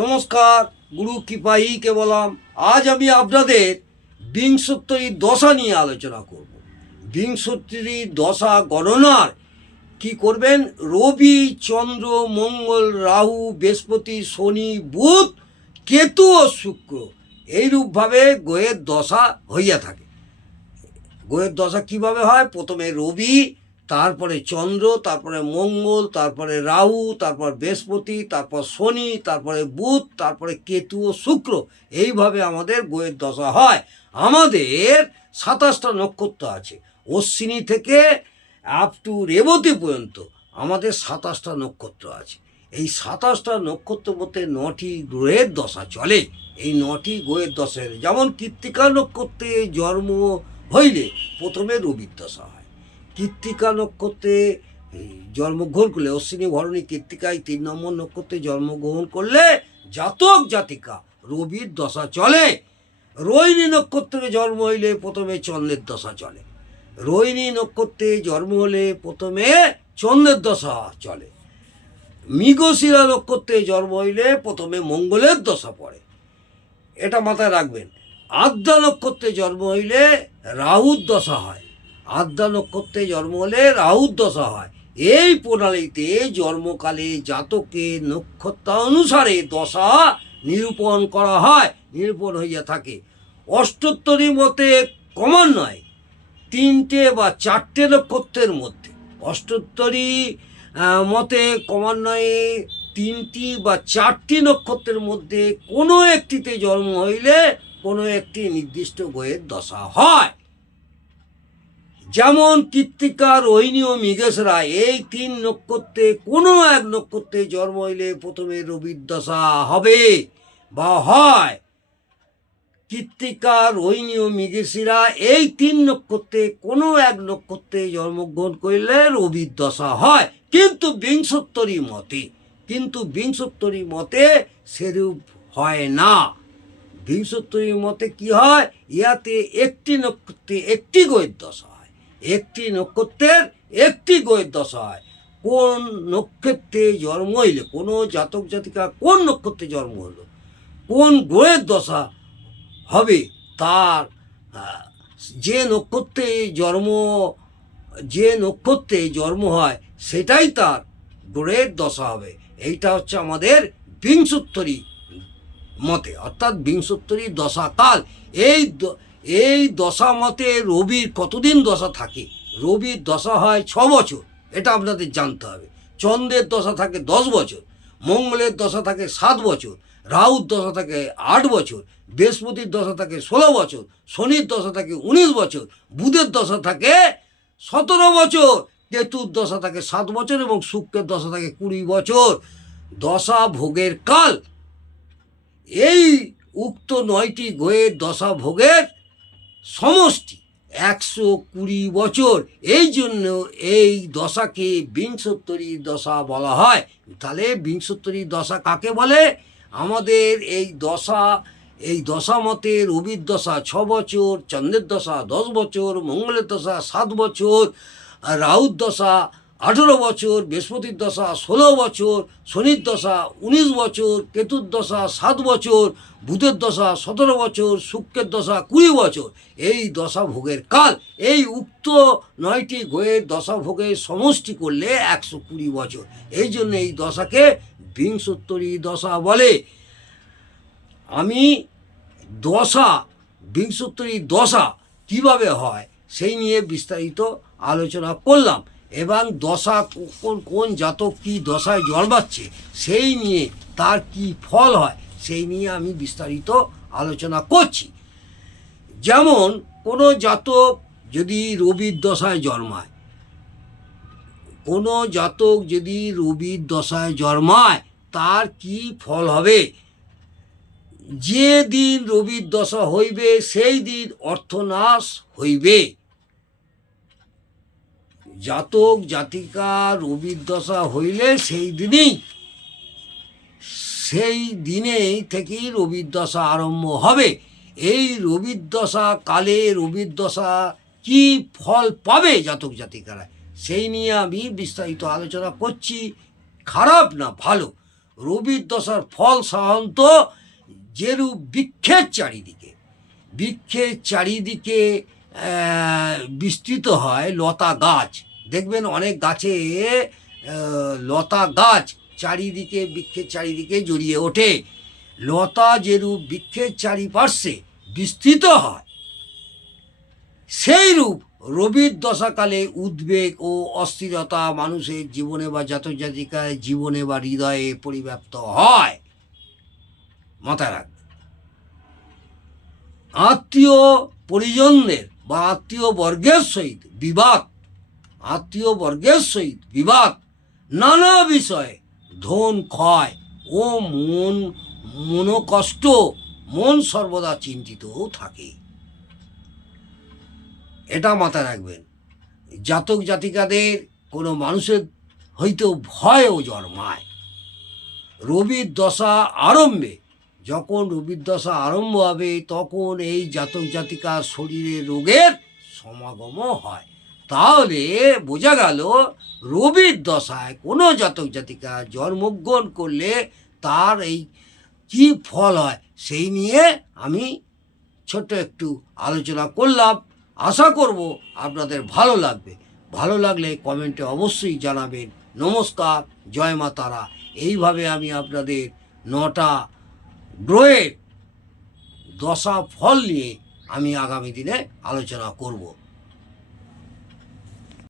নমস্কার, গুরু কৃপাই কে বলাম আজ আমি আপনাদের বিংশোত্তরী দশা নিয়ে আলোচনা করব। বিংশোত্তরী দশা গণনার কি করবেন? রবি, চন্দ্র, মঙ্গল, রাহু, বৃহস্পতি, শনি, বুধ, কেতু ও শুক্র এইরূপভাবে গ্রহের দশা হইয়া থাকে। গ্রহের দশা কীভাবে হয়? প্রথমে রবি তারপরে চন্দ্র, তারপরে মঙ্গল, তারপরে রাহু, তারপর বৃহস্পতি, তারপর শনি, তারপরে বুধ, তারপরে কেতু ও শুক্র। এইভাবে আমাদের গ্রহের দশা হয়। আমাদের সাতাশটা নক্ষত্র আছে। অশ্বিনী থেকে আপ টু রেবতী পর্যন্ত আমাদের সাতাশটা নক্ষত্র আছে। এই সাতাশটা নক্ষত্র মধ্যে নটি গ্রহের দশা চলে। এই নটি গ্রহের দশার যেমন কৃত্তিকা নক্ষত্রে জন্ম হইলে প্রথমে রবির দশা হয়। কৃত্তিকা নক্ষত্রে জন্মগ্রহণ করলে, অশ্বিনী ভরণী কৃত্তিকায় তিন নম্বর নক্ষত্রে জন্মগ্রহণ করলে জাতক জাতিকা রবির দশা চলে। রোহিণী নক্ষত্রে জন্ম হইলে প্রথমে চন্দ্রের দশা চলে। রোহিণী নক্ষত্রে জন্ম হলে প্রথমে চন্দ্রের দশা চলে। মৃগশিরা নক্ষত্রে জন্ম হইলে প্রথমে মঙ্গলের দশা পড়ে। এটা মাথায় রাখবেন। আদ্যা নক্ষত্রে জন্ম হইলে রাহুর দশা হয়। আদ্যা নক্ষত্রে জন্ম হলে রাহুর দশা হয়। এই প্রণালীতে জন্মকালে জাতকে নক্ষত্র অনুসারে দশা নিরূপণ করা হয়, নিরূপণ হইয়া থাকে। অষ্টোত্তরী মতে ক্রমান্বয়ে তিনটে বা চারটে নক্ষত্রের মধ্যে। অষ্টোত্তরী মতে ক্রমান্বয়ে তিনটি বা চারটি নক্ষত্রের মধ্যে কোনো একটিতে জন্ম হইলে কোনো একটি নির্দিষ্ট বইয়ের দশা হয়। যেমন কৃত্তিকা রোহিণী ও এই তিন নক্ষত্রে কোনো এক নক্ষত্রে জন্ম হইলে প্রথমে রবির দশা হবে বা হয়। কৃত্তিকা রোহিণী ও এই তিন নক্ষত্রে কোনো এক নক্ষত্রে জন্মগ্রহণ করলে রবির দশা হয়। কিন্তু বিংশোত্তরী মতে, কিন্তু বিংশোত্তরী মতে সেরূপ হয় না। বিংশোত্তরী মতে কি হয়? ইয়াতে একটি নক্ষত্রে একটি গ্রহের দশা। একটি নক্ষত্রের একটি গ্রহের দশা হয় কোন নক্ষত্রে জন্ম হইলে, কোনো জাতক জাতিকা কোন নক্ষত্রে জন্ম হলো কোন গ্রহের দশা হবে, তার যে নক্ষত্রে জন্ম, যে নক্ষত্রে জন্ম হয়, সেটাই তার গ্রহের দশা হবে। এইটা হচ্ছে আমাদের বিংশোত্তরী মতে। অর্থাৎ বিংশোত্তরী দশাকাল। এই এই দশা মতে রবির কতদিন দশা থাকে? রবির দশা হয় ছ বছর, এটা আপনাদের জানতে হবে। চন্দ্রের দশা থাকে দশ বছর, মঙ্গলের দশা থাকে সাত বছর, রাহুর দশা থাকে আট বছর, বৃহস্পতির দশা থাকে ষোলো বছর, শনির দশা থাকে উনিশ বছর, বুধের দশা থাকে সতেরো বছর, কেতুর দশা থাকে সাত বছর এবং শুক্রের দশা থাকে কুড়ি বছর। দশা ভোগের কাল, এই উক্ত নয়টি গ্রহের দশা ভোগের সমষ্টি একশো কুড়ি বছর। এই জন্য এই দশাকে বিংশোত্তরী দশা বলা হয়। তাহলে বিংশোত্তরী দশা কাকে বলে? আমাদের এই দশা এই দশা মতে রবির দশা ছ বছর, চন্দ্রের দশা দশ বছর, মঙ্গলের দশা সাত বছর রাউর দশা আঠেরো বছর, বৃহস্পতির দশা ষোলো বছর, শনির দশা উনিশ বছর, কেতুর দশা সাত বছর, বুধের দশা সতেরো বছর, শুক্রের দশা কুড়ি বছর। এই দশা ভোগের কাল, এই উক্ত নয়টি গ্রহের দশা ভোগের সমষ্টি করলে একশো কুড়ি বছর। এই জন্য এই দশাকে বিংশোত্তরী দশা বলে। আমি দশা, বিংশোত্তরী দশা কীভাবে হয়, সেই নিয়ে বিস্তারিত আলোচনা করলাম। এবং দশা কোন কোন জাতক কী দশায় জন্মাচ্ছে সেই নিয়ে তার কি ফল হয়, সেই নিয়ে আমি বিস্তারিত আলোচনা করছি। যেমন কোনো জাতক যদি রবির দশায় জন্মায়, কোনো জাতক যদি রবির দশায় জন্মায়, তার কি ফল হবে? যে দিন রবির দশা হইবে, সেই দিন অর্থনাশ হইবে। জাতক, জাতিকা, রবির দশা হইলে সেই দিনেই সেই দিনেই থেকেই রবির দশা আরম্ভ হবে। এই রবির দশা, কালে রবির দশা কি ফল পাবে জাতক, জাতিকারা? সেই নিয়ে আমি বিস্তারিত আলোচনা করছি, খারাপ না ভালো। রবির দশার ফল সাধারণত যেরূপ বৃক্ষের চারিদিকে বৃক্ষের চারিদিকে বিস্তৃত হয় লতা গাছ। দেখবেন অনেক গাছে লতা গাছ চারিদিকে বৃক্ষের চারিদিকে জড়িয়ে ওঠে। লতা যেরূপ বৃক্ষের চারিপার্শ্বে বিস্তৃত হয় সেই রূপ রবির দশাকালে উদ্বেগ ও অস্থিরতা মানুষের জীবনে বা জাতক জাতিকায় জীবনে বা হৃদয়ে পরিব্যাপ্ত হয়। মাথায় রাখ। আত্মীয় পরিজনদের বা আত্মীয় বর্গের সহিত বিবাদ, আত্মীয় বর্গের সহিত বিবাদ, নানা বিষয়ে ধন ক্ষয় ও মন, মনোকষ্ট, মন সর্বদা চিন্তিতও থাকে। এটা মাথায় রাখবেন, জাতক জাতিকাদের কোনো মানুষের হয়তো ভয়ও জন্মায়। রবির দশা আরম্ভে যখন রবির দশা আরম্ভ হবে, তখন এই জাতক জাতিকার শরীরে রোগের সমাগম হয়। তাহলে বোঝা গেল রবির দশায় কোনো জাতক জাতিকা জন্মগ্রহণ করলে তার এই কি ফল হয়, সেই নিয়ে আমি ছোট্ট একটু আলোচনা করলাম। আশা করব আপনাদের ভালো লাগবে। ভালো লাগলে কমেন্টে অবশ্যই জানাবেন। নমস্কার, জয় মা তারা। এইভাবে আমি আপনাদের নটা গ্রহের দশা ফল নিয়ে আমি আগামী দিনে আলোচনা করব।